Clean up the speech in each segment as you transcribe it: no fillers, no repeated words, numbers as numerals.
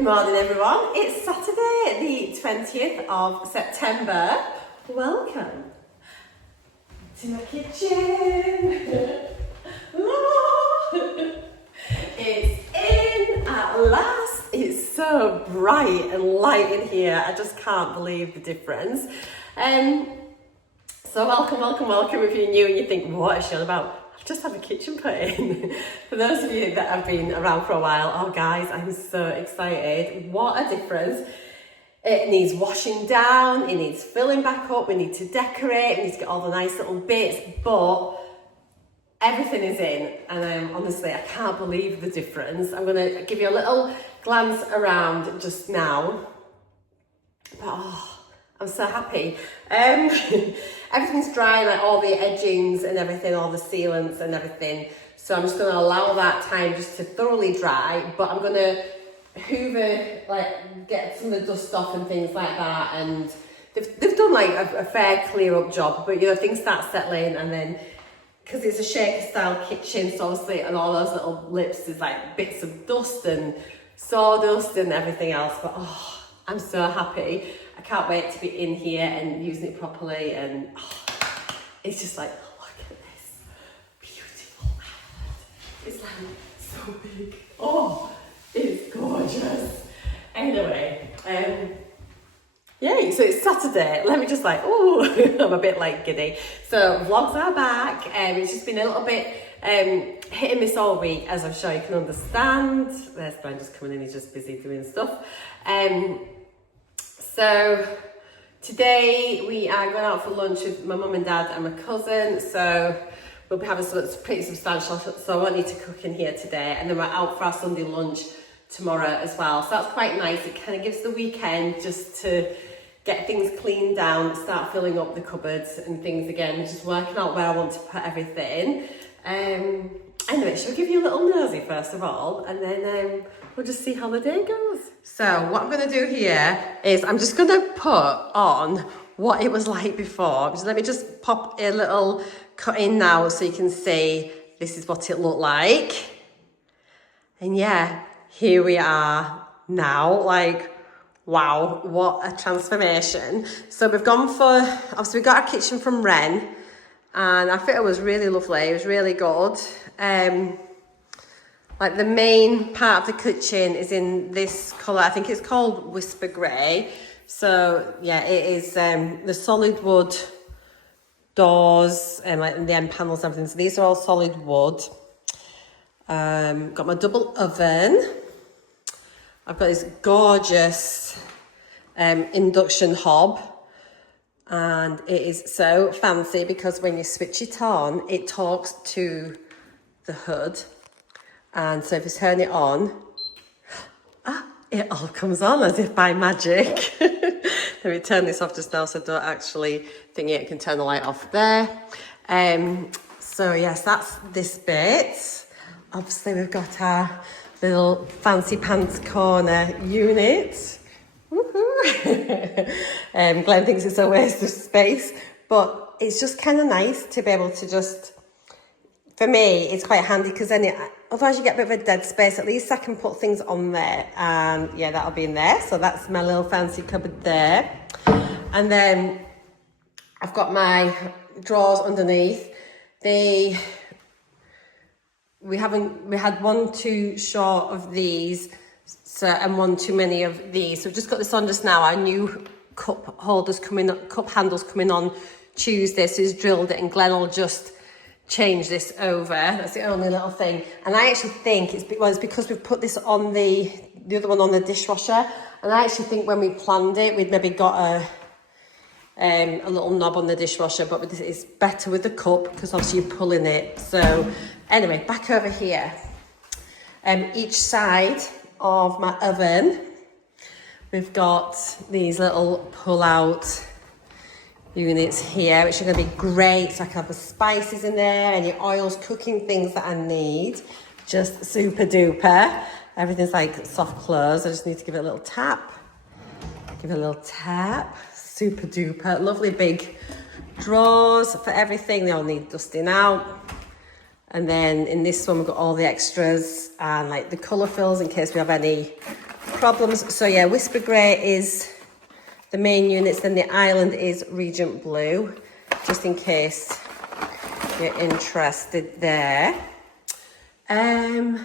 Morning everyone, it's Saturday the 20th of September. Welcome to my kitchen. It's in at last. It's so bright and light in here. I just can't believe the difference. So welcome if you're new and you think, what is she on about? I've just had a kitchen put in. For those of you that have been around for a while, oh guys, I'm so excited. What a difference. It needs washing down, it needs filling back up, we need to decorate, we need to get all the nice little bits, but everything is in, and honestly, I can't believe the difference. I'm gonna give you a little glance around just now, but oh, I'm so happy. Everything's dry, like all the edgings and everything, all the sealants and everything. So I'm just gonna allow that time just to thoroughly dry, but I'm gonna hoover, like get some of the dust off and things like that. And they've done like a fair clear up job, but you know, things start settling, and then, because it's a shaker style kitchen, so obviously, and all those little lips, there's like bits of dust and sawdust and everything else, but oh, I'm so happy. I can't wait to be in here and using it properly, and oh, it's just like, look at this beautiful bed. It's like so big. Oh, it's gorgeous. Anyway, yay, so it's Saturday. Let me just like, oh, I'm a bit like giddy. So vlogs are back. It's just been a little bit hit and miss all week, as I'm sure you can understand. There's Brian just coming in, he's just busy doing stuff. So today we are going out for lunch with my mum and dad and my cousin. So we'll be having something pretty substantial, so I won't need to cook in here today. And then we're out for our Sunday lunch tomorrow as well. So that's quite nice. It kind of gives the weekend just to get things cleaned down, start filling up the cupboards and things again, just working out where I want to put everything. Anyway, shall we give you a little nosy first of all, and then we'll just see how the day goes. So what I'm going to do here is I'm just going to put on what it was like before. Just let me just pop a little cut in now so you can see this is what it looked like. And yeah, here we are now. Like, wow, what a transformation. So we've gone for, obviously we got our kitchen from Ren, and I think it was really lovely. It was really good. Like the main part of the kitchen is in this colour. I think it's called Whisper Grey. So yeah, it is the solid wood doors and like the end panels and everything. So these are all solid wood. Got my double oven. I've got this gorgeous induction hob. And it is so fancy because when you switch it on, it talks to the hood. And so if you turn it on, it all comes on as if by magic. Let me turn this off just now so I don't actually think it can turn the light off there. So yes, that's this bit. Obviously we've got our little fancy pants corner unit. Woohoo! Glenn thinks it's a waste of space, but it's just kind of nice to be able to just, for me, it's quite handy because then otherwise you get a bit of a dead space. At least I can put things on there, and yeah, that'll be in there. So that's my little fancy cupboard there. And then I've got my drawers underneath. We had one too short of these, so, and one too many of these. So we've just got this on just now. Our new cup handles coming on Tuesday. So he's drilled it, and Glenn will just change this over. That's the only little thing. And I actually think it's because we've put this on the other one on the dishwasher. And I actually think when we planned it, we'd maybe got a little knob on the dishwasher, but it's better with the cup because obviously you're pulling it. So anyway, back over here. Each side of my oven, we've got these little pull-out units here, which are going to be great. So I can have the spices in there, any oils, cooking things that I need. Just super duper. Everything's like soft close. I just need to give it a little tap. Give it a little tap. Super duper. Lovely big drawers for everything. They all need dusting out. And then in this one, we've got all the extras and like the colour fills in case we have any problems. So yeah, Whisper Grey is the main units, then the island is Regent Blue, just in case you're interested there. And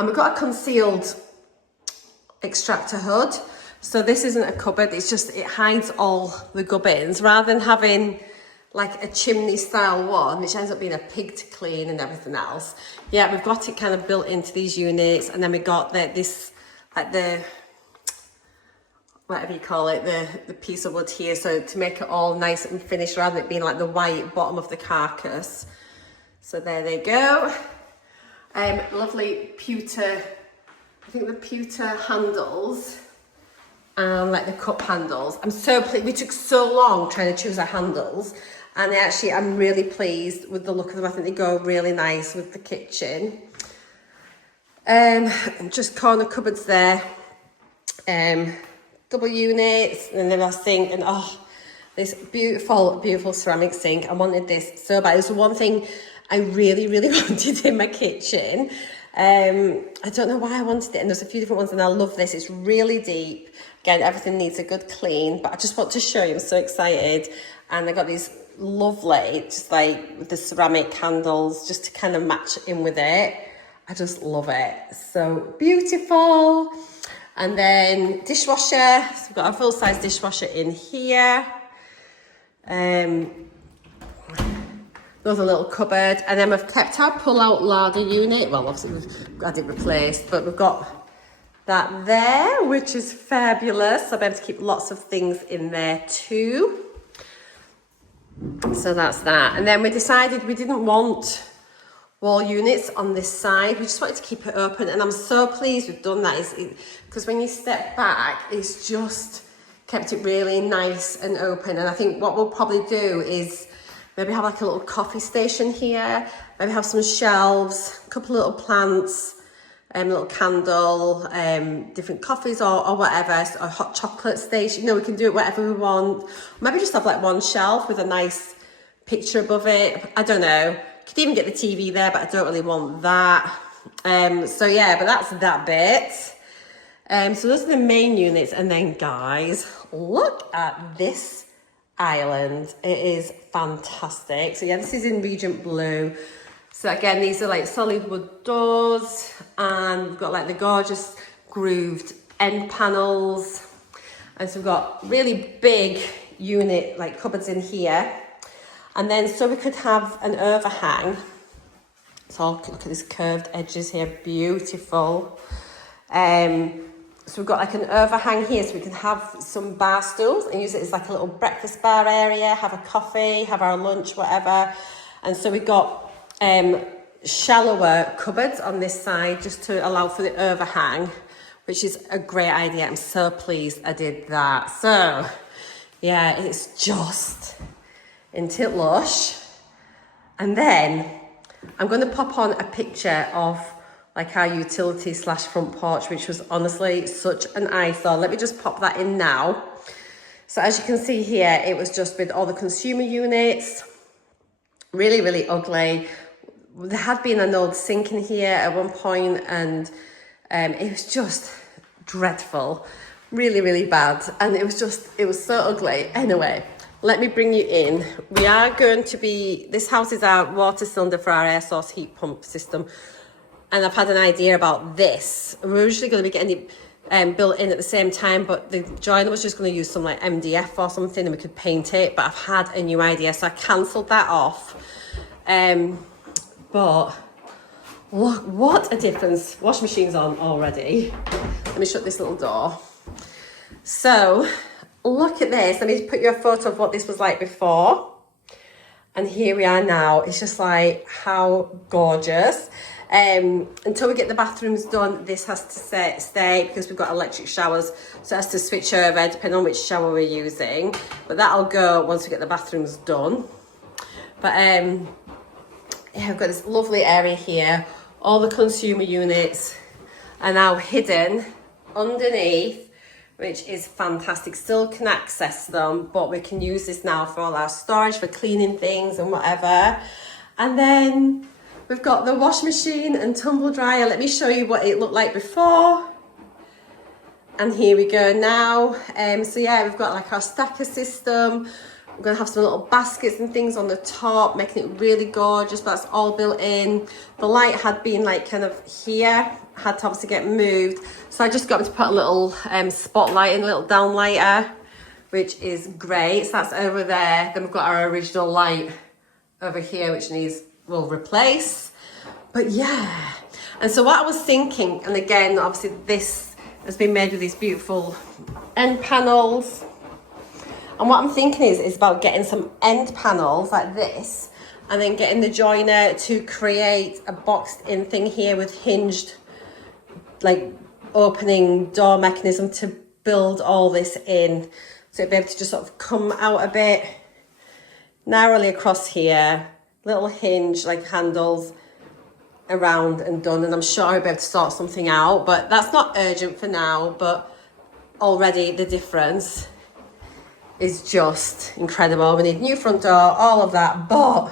we've got a concealed extractor hood. So this isn't a cupboard, it's just, it hides all the gubbins rather than having like a chimney style one, which ends up being a pig to clean and everything else. Yeah, we've got it kind of built into these units, and then we got this, like the, whatever you call it, the piece of wood here, so to make it all nice and finished rather than it being like the white bottom of the carcass. So there they go. Lovely pewter, I think the pewter handles. And like the cup handles. I'm so pleased. We took so long trying to choose our handles, and actually I'm really pleased with the look of them. I think they go really nice with the kitchen. Just corner cupboards there. Double units, and then our sink, and oh, this beautiful, beautiful ceramic sink. I wanted this so bad. It was the one thing I really, really wanted in my kitchen. I don't know why I wanted it, and there's a few different ones, and I love this. It's really deep. Again, everything needs a good clean, but I just want to show you, I'm so excited. And I got these lovely, just like with the ceramic handles, just to kind of match in with it. I just love it. So beautiful. And then dishwasher. So we've got a full-size dishwasher in here. Another little cupboard, and then we've kept our pull-out larder unit. Well, obviously we've had it replaced, but we've got that there, which is fabulous. So I'll be able to keep lots of things in there too. So that's that. And then we decided we didn't want wall units on this side. We just wanted to keep it open, and I'm so pleased we've done that. Because when you step back, it's just kept it really nice and open. And I think what we'll probably do is maybe have like a little coffee station here, maybe have some shelves, a couple of little plants, a little candle, different coffees or whatever, a hot chocolate station. You know, we can do it whatever we want. Maybe just have like one shelf with a nice picture above it. I don't know. Could even get the TV there, but I don't really want that. So yeah, but that's that bit. So those are the main units. And then guys, look at this island. It is fantastic. So yeah, this is in Regent Blue. So again, these are like solid wood doors, and we've got like the gorgeous grooved end panels. And so we've got really big unit, like cupboards in here. And then so we could have an overhang. So look at these curved edges here, beautiful. So we've got like an overhang here, so we can have some bar stools and use it as like a little breakfast bar area, have a coffee, have our lunch, whatever. And so we've got shallower cupboards on this side just to allow for the overhang, which is a great idea. I'm so pleased I did that. So yeah, it's just into lush. And then I'm going to pop on a picture of like our utility / front porch, which was honestly such an eyesore. Let me just pop that in now. So as you can see here, it was just with all the consumer units, really, really ugly. There had been an old sink in here at one point, and it was just dreadful, really, really bad. And it was so ugly. Anyway, let me bring you in. We are going to be, this house is our water cylinder for our air source heat pump system. And I've had an idea about this. We're originally going to be getting it built in at the same time, but the joiner was just going to use some like MDF or something and we could paint it. But I've had a new idea, so I cancelled that off. But look, what a difference. Wash machine's on already. Let me shut this little door. So look at this. Let me put you a photo of what this was like before. And here we are now. It's just like, how gorgeous. Until we get the bathrooms done, this has to stay because we've got electric showers, so it has to switch over depending on which shower we're using, but that'll go once we get the bathrooms done. But yeah, I've got this lovely area here. All the consumer units are now hidden underneath, which is fantastic. Still can access them, but we can use this now for all our storage, for cleaning things and whatever. And then we've got the wash machine and tumble dryer. Let me show you what it looked like before And here we go now. So yeah, we've got like our stacker system. We're gonna have some little baskets and things on the top, making it really gorgeous, but that's all built in. The light had been like kind of here, had to obviously get moved. So I just got to put a little spotlight in, a little downlighter, which is great. So that's over there. Then we've got our original light over here, which we'll replace. But yeah. And so what I was thinking, and again, obviously this has been made with these beautiful end panels. And what I'm thinking is about getting some end panels like this, and then getting the joiner to create a boxed in thing here with hinged, like opening door mechanism to build all this in. So it'll be able to just sort of come out a bit narrowly across here, little hinge like handles around and done. And I'm sure I'll be able to sort something out, but that's not urgent for now. But already the difference is just incredible. We need new front door, all of that, but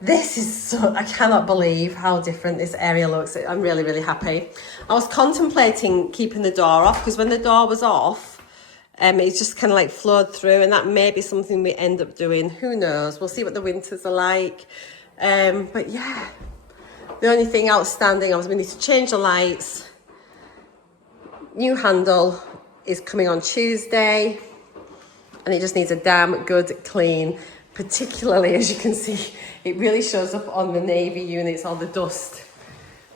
this is so, I cannot believe how different this area looks. I'm really, really happy. I was contemplating keeping the door off, because when the door was off, it's just kind of like flowed through, and that may be something we end up doing. Who knows? We'll see what the winters are like. But yeah, the only thing outstanding was we need to change the lights. New handle is coming on Tuesday. And it just needs a damn good clean, particularly as you can see, it really shows up on the navy units, all the dust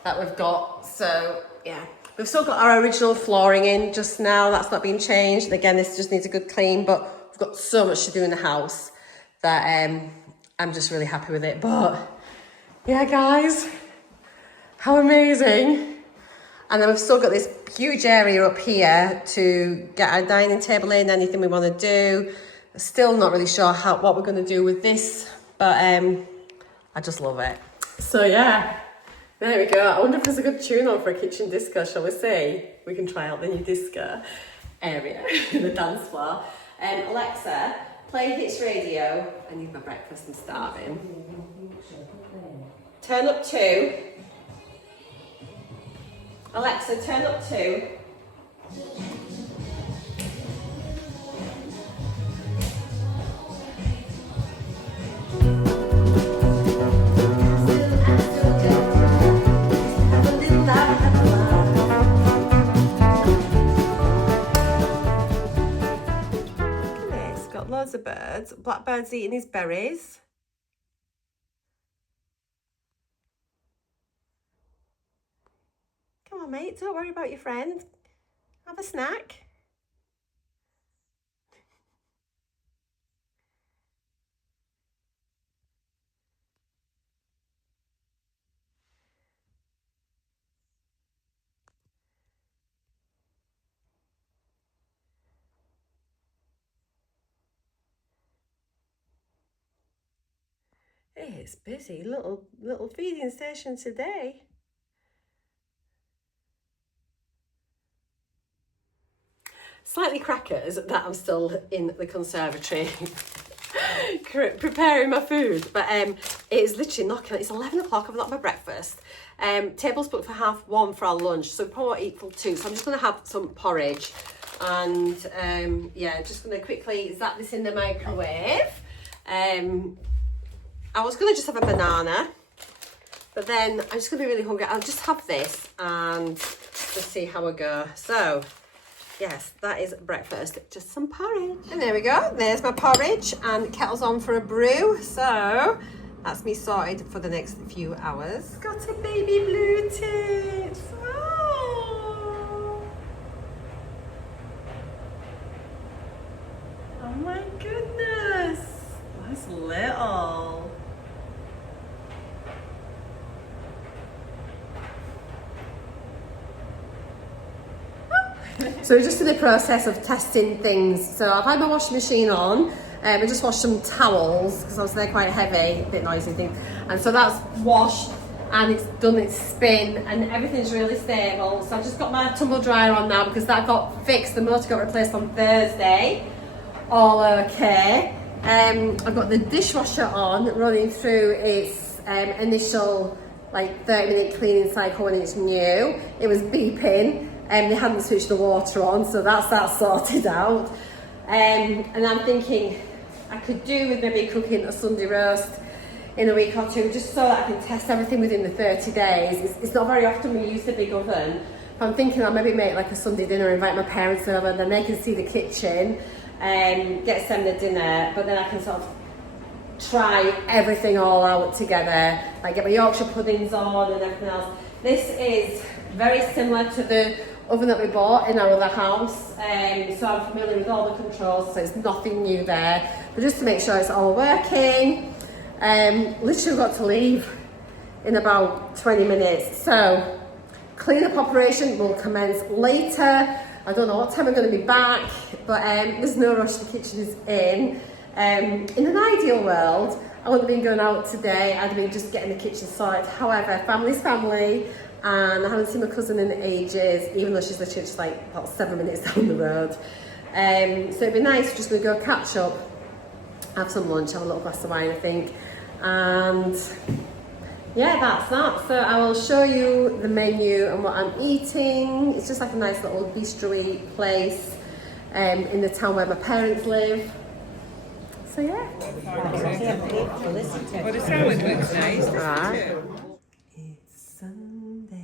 that we've got. So yeah, we've still got our original flooring in just now. That's not been changed. And again, this just needs a good clean, but we've got so much to do in the house that I'm just really happy with it. But yeah, guys, how amazing. And then we've still got this huge area up here to get our dining table in, anything we want to do. Still not really sure what we're going to do with this, but I just love it. So yeah, there we go. I wonder if there's a good tune on for a kitchen disco, shall we say? We can try out the new disco area, the dance floor. Alexa, play Hits Radio. I need my breakfast, I'm starving. Turn up 2. Alexa, turn up 2. Got loads of birds. Blackbird's eating his berries. Come on, mate, don't worry about your friend. Have a snack. It's busy, little feeding station today. Slightly crackers that I'm still in the conservatory preparing my food, but it is literally knocking. It's 11 o'clock. I've not had my breakfast. Table's booked for 1:30 for our lunch, so we probably won't eat till 2. So I'm just going to have some porridge, and yeah, just going to quickly zap this in the microwave. I was going to just have a banana, but then I'm just going to be really hungry. I'll just have this and just see how I go. So yes, that is breakfast, just some porridge. And there we go, there's my porridge, and the kettle's on for a brew. So that's me sorted for the next few hours. Got a baby blue tit. Oh my goodness, that's little. So we're just in the process of testing things. So I've had my washing machine on. I just washed some towels because obviously they're quite heavy, a bit noisy things. And so that's washed and it's done its spin and everything's really stable. So I've just got my tumble dryer on now because that got fixed. The motor got replaced on Thursday. All okay. I've got the dishwasher on, running through its initial like 30-minute cleaning cycle when it's new. It was beeping. They hadn't switched the water on, so that's that sorted out. And I'm thinking I could do with maybe cooking a Sunday roast in a week or two, just so that I can test everything within the 30 days. It's not very often we use the big oven. I'm thinking I'll maybe make like a Sunday dinner, invite my parents over, and then they can see the kitchen and get some of the dinner, but then I can sort of try everything all out together, like get my Yorkshire puddings on and everything else. This is very similar to the oven that we bought in our other house, so I'm familiar with all the controls, so it's nothing new there. But just to make sure it's all working, literally got to leave in about 20 minutes. So cleanup operation will commence later. I don't know what time I'm going to be back, but there's no rush, the kitchen is in. In an ideal world, I wouldn't have been going out today, I'd have been just getting the kitchen sorted. However, family's family, and I haven't seen my cousin in ages, even though she's literally just like about 7 minutes down the road. So it'd be nice, just going to go catch up, have some lunch, have a little glass of wine, I think. And yeah, that's that. So I will show you the menu and what I'm eating. It's just like a nice little bistro-y place in the town where my parents live. So yeah. Well, the salad looks nice. It's Sunday.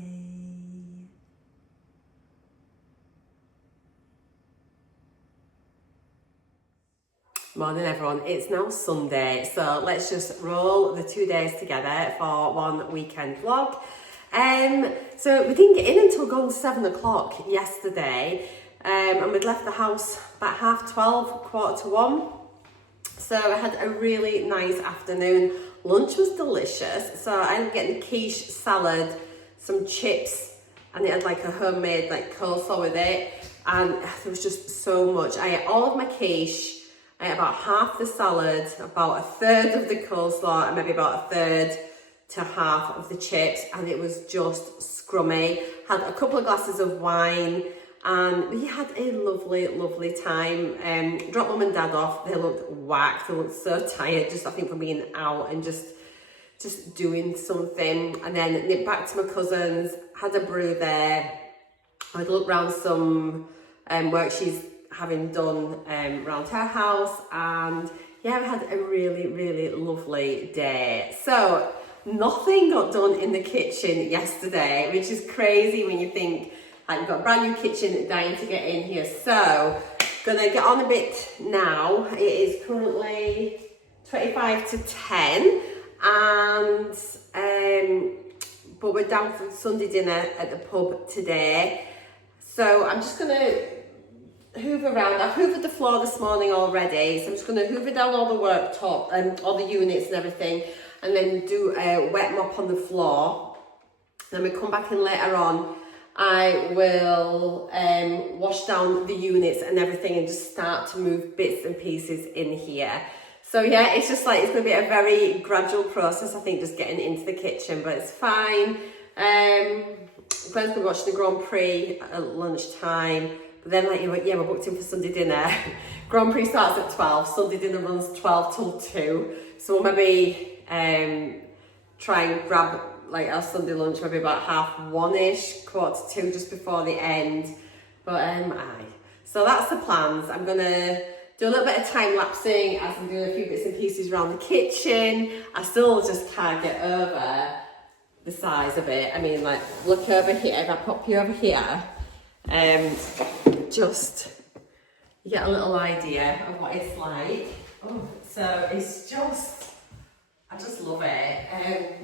Morning everyone, it's now Sunday, so let's just roll the 2 days together for one weekend vlog. So we didn't get in until gone 7 o'clock yesterday, and we'd left the house about 12:30, 1:45. So I had a really nice afternoon. Lunch was delicious. So I ended up getting a quiche salad, some chips, and it had like a homemade like coleslaw with it. And there was just so much. I ate all of my quiche, I ate about half the salad, about a third of the coleslaw, and maybe about a third to half of the chips. And it was just scrummy. Had a couple of glasses of wine. And we had a lovely, lovely time. Dropped mum and dad off. They looked whacked. They looked so tired, just I think from being out and just doing something. And then nipped back to my cousin's, had a brew there. I'd looked round some work she's having done around her house. And yeah, we had a really, really lovely day. So nothing got done in the kitchen yesterday, which is crazy when you think, like, we've got a brand new kitchen dying to get in here. So gonna get on a bit now. It is currently 25 to 10, and but we're down for Sunday dinner at the pub today. So I'm just gonna hoover around. I've hoovered the floor this morning already, so I'm just gonna hoover down all the worktop and all the units and everything, and then do a wet mop on the floor. Then we come back in later on. I will wash down the units and everything and just start to move bits and pieces in here. So yeah, it's just like, it's going to be a very gradual process, I think, just getting into the kitchen, but it's fine. Gwen's going to watch the Grand Prix at lunchtime, but then like, yeah, we're booked in for Sunday dinner. Grand Prix starts at 12, Sunday dinner runs 12 till 2, so we'll maybe try and grab like our Sunday lunch maybe about 1:30, 1:45, just before the end. But so that's the plans. I'm gonna do a little bit of time lapsing as I'm doing a few bits and pieces around the kitchen. I still just can't get over the size of it. I mean, like, look over here. If I pop you over here, just you get a little idea of what it's like. Oh, so it's just, I just love it.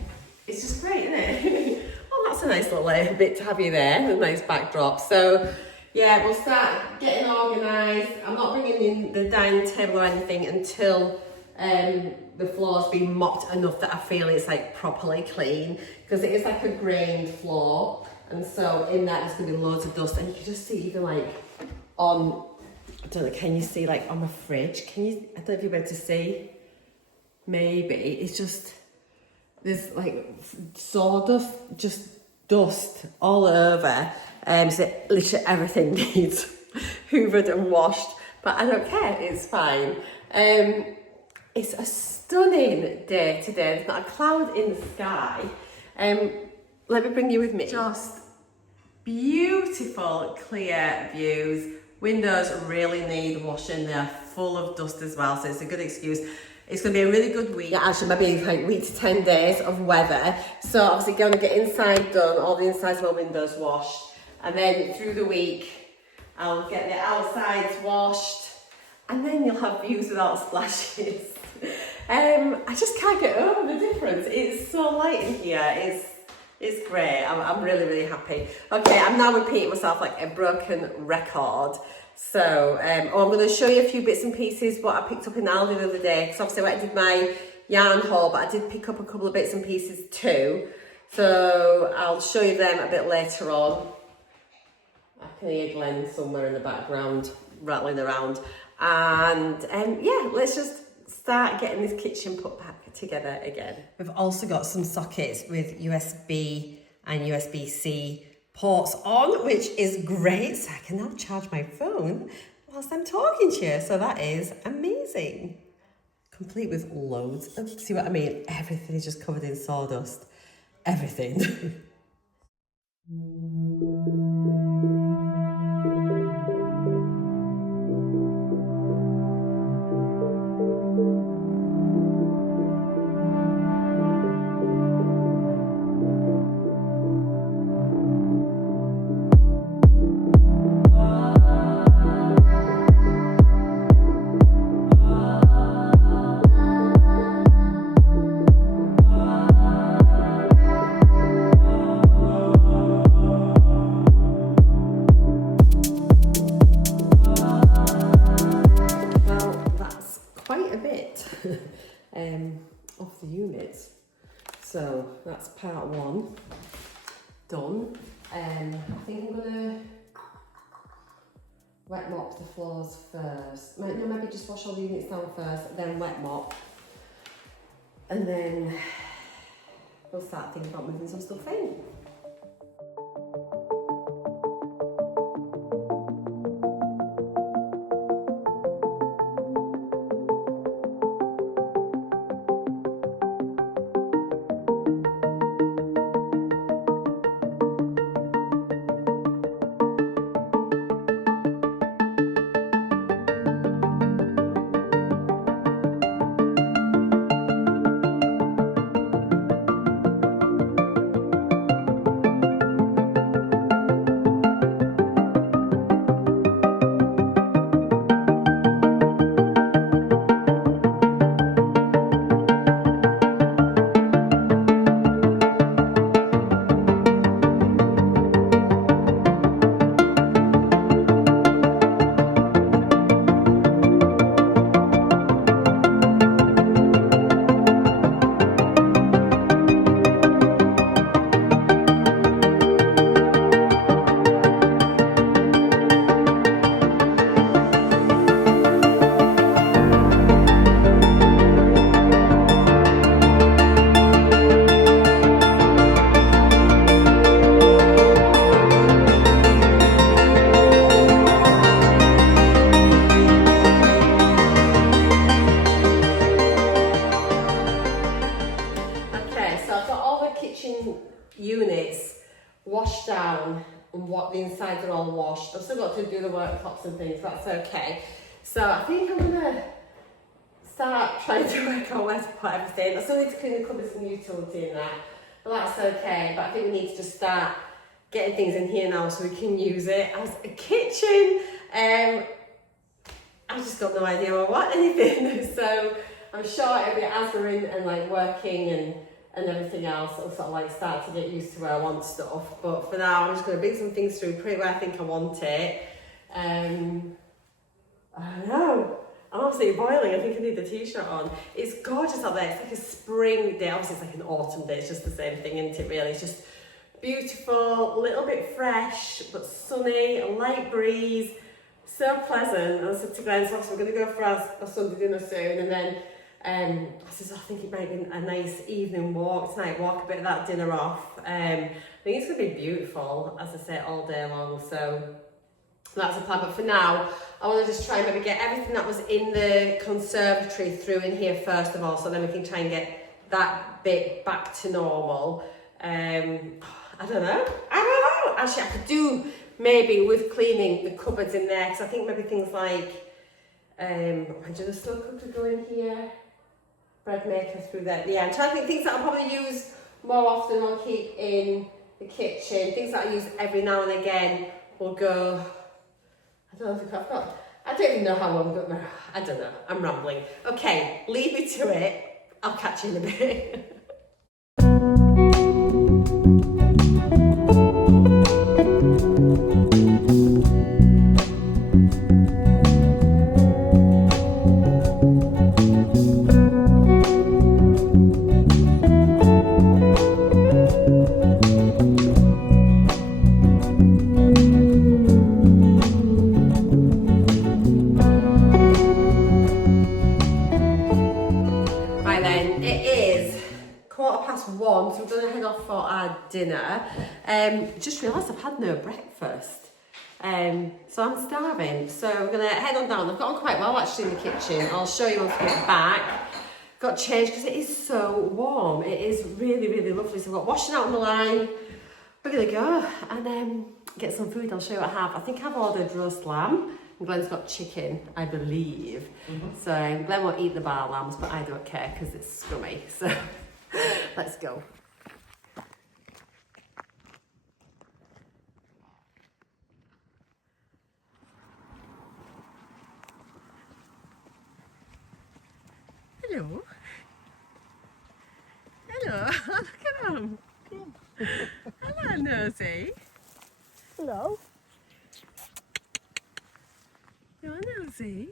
It's just great, isn't it? Oh, that's a nice little bit to have you there, a nice backdrop. So yeah, we'll start getting organised. I'm not bringing in the dining table or anything until the floor's been mopped enough that I feel it's like properly clean, because it is like a grained floor, and so in that there's going to be loads of dust, and you can just see even like on, I don't know, can you see like on my fridge? Can you, I don't know if you're able to see, maybe, it's just, there's like sawdust, just dust all over. So literally everything needs hoovered and washed, but I don't care, it's fine. It's a stunning day today. There's not a cloud in the sky. Let me bring you with me. Just Beautiful, clear views. Windows really need washing. They're full of dust as well, so it's a good excuse. It's going to be a really good week. Yeah, actually, maybe like week to 10 days of weather. So obviously going to get inside done, all the insides of my windows washed. And then through the week, I'll get the outsides washed. And then you'll have views without splashes. I just can't get over the difference. It's so light in here. It's great. I'm really, really happy. Okay, I'm now repeating myself like a broken record. So, I'm going to show you a few bits and pieces what I picked up in Aldi the other day. Because obviously I did my yarn haul, but I did pick up a couple of bits and pieces too. So I'll show you them a bit later on. I can hear Glenn somewhere in the background rattling around. And yeah, let's just start getting this kitchen put back together again. We've also got some sockets with USB and USB-C ports on, which is great. So I can now charge my phone whilst I'm talking to you. So that is amazing. Complete with loads of, see what I mean? Everything is just covered in sawdust. Everything. Of the units. So that's part one done. I think I'm gonna wet mop the floors first. No, maybe just wash all the units down first, then wet mop, and then we'll start thinking about moving some stuff in. Units washed down and what the insides are all washed. I've still got to do the worktops and things, that's okay. So I think I'm gonna start trying to work out where to put everything. I still need to clean the cupboards and utility in there, but that's okay. But I think we need to just start getting things in here now so we can use it as a kitchen. I've just got no idea where I want anything. So I'm sure it'll be as we're in and like working and everything else, I'll sort of like start to get used to where I want stuff. But for now, I'm just going to bring some things through, put it where I think I want it. I don't know. I'm absolutely boiling. I think I need the t-shirt on. It's gorgeous out there. It's like a spring day. Obviously, it's like an autumn day. It's just the same thing, isn't it, really? It's just beautiful, a little bit fresh, but sunny, a light breeze. So pleasant. And I said to Glenn, so we're going to go for our Sunday dinner soon. And then I said, I think it might be a nice evening walk tonight, walk a bit of that dinner off. I think it's going to be beautiful, as I say, all day long. So that's the plan. But for now, I want to just try and maybe get everything that was in the conservatory through in here first of all, so then we can try and get that bit back to normal. I don't know. actually I could do maybe with cleaning the cupboards in there, because I think maybe things like, imagine a slow cooker go in here, bread maker through there. Yeah, I'm trying to think things that I'll probably use more often or keep in the kitchen. Things that I use every now and again will go, I don't know if I've got, I don't even know how long, but I don't know, I'm rambling. Okay, leave me to it. I'll catch you in a bit. So we're going to head off for our dinner. Just realised I've had no breakfast. So I'm starving. So we're going to head on down. I've got on quite well actually in the kitchen. I'll show you once we get back. Got changed because it is so warm. It is really, really lovely. So I've got washing out on the line. We're going to go and get some food. I'll show you what I have. I think I've ordered roast lamb. And Glenn's got chicken, I believe. So Glenn won't eat the bar lambs, but I don't care because it's scrummy. So let's go. Hello. Hello. Look at him. Hello, Nosy. Hello. You're nosy.